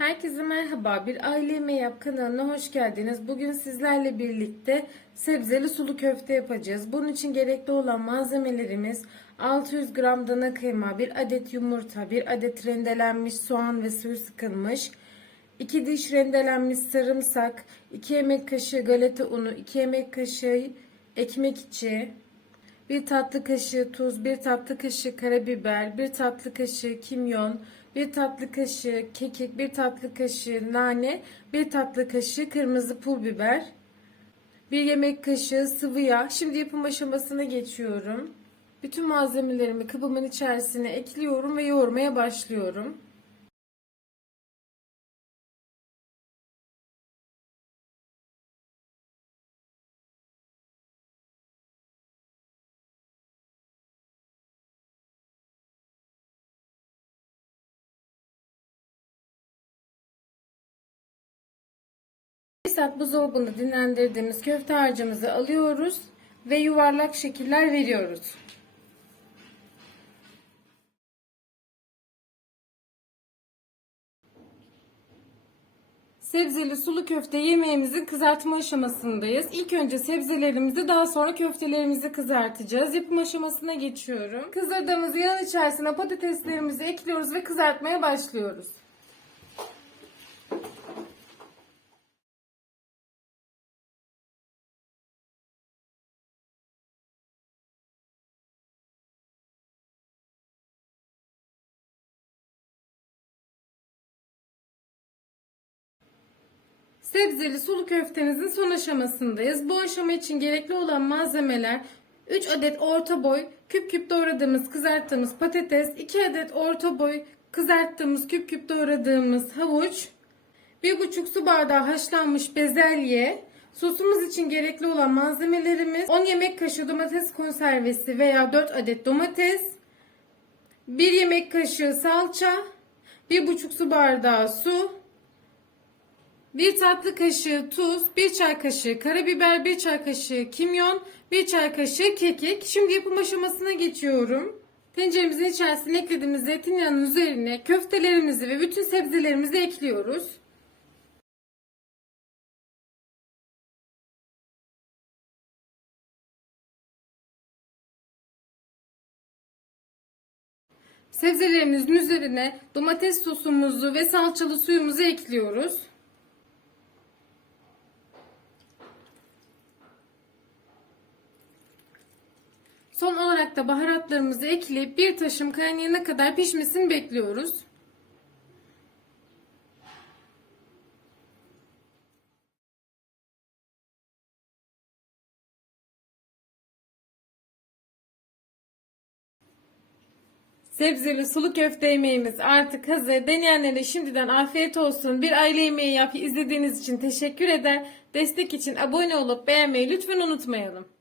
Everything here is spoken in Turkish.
Herkese merhaba. Bir Aile Yemeği Yap kanalına hoş geldiniz. Bugün sizlerle birlikte sebzeli sulu köfte yapacağız. Bunun için gerekli olan malzemelerimiz 600 gram dana kıyma, 1 adet yumurta, 1 adet rendelenmiş soğan ve suyu sıkılmış, 2 diş rendelenmiş sarımsak, 2 yemek kaşığı galeta unu, 2 yemek kaşığı ekmek içi, 1 tatlı kaşığı tuz, 1 tatlı kaşığı karabiber, 1 tatlı kaşığı kimyon, 1 tatlı kaşığı kekik, 1 tatlı kaşığı nane, 1 tatlı kaşığı kırmızı pul biber, 1 yemek kaşığı sıvı yağ. Şimdi yapım aşamasına geçiyorum. Bütün malzemelerimi kabımın içerisine ekliyorum ve yoğurmaya başlıyorum. Saat buzdolabında dinlendirdiğimiz köfte harcımızı alıyoruz ve yuvarlak şekiller veriyoruz. Sebzeli sulu köfte yemeğimizin kızartma aşamasındayız. İlk önce sebzelerimizi daha sonra köftelerimizi kızartacağız. Yapım aşamasına geçiyorum. Kızardığımız yağın içerisine patateslerimizi ekliyoruz ve kızartmaya başlıyoruz. Sebzeli sulu köftemizin son aşamasındayız. Bu aşama için gerekli olan malzemeler 3 adet orta boy küp küp doğradığımız kızarttığımız patates, 2 adet orta boy kızarttığımız küp küp doğradığımız havuç, 1,5 su bardağı haşlanmış bezelye, sosumuz için gerekli olan malzemelerimiz 10 yemek kaşığı domates konservesi veya 4 adet domates, 1 yemek kaşığı salça, 1,5 su bardağı su, 1 tatlı kaşığı tuz, 1 çay kaşığı karabiber, 1 çay kaşığı kimyon, 1 çay kaşığı kekik. Şimdi yapım aşamasına geçiyorum. Tenceremizin içerisine eklediğimiz zeytinyağının üzerine köftelerimizi ve bütün sebzelerimizi ekliyoruz. Sebzelerimizin üzerine domates sosumuzu ve salçalı suyumuzu ekliyoruz. Son olarak da baharatlarımızı ekleyip bir taşım kaynayana kadar pişmesini bekliyoruz. Sebzeli sulu köfte yemeğimiz artık hazır. Deneyenlere şimdiden afiyet olsun. Bir aile yemeği yap izlediğiniz için teşekkür eder. Destek için abone olup beğenmeyi lütfen unutmayalım.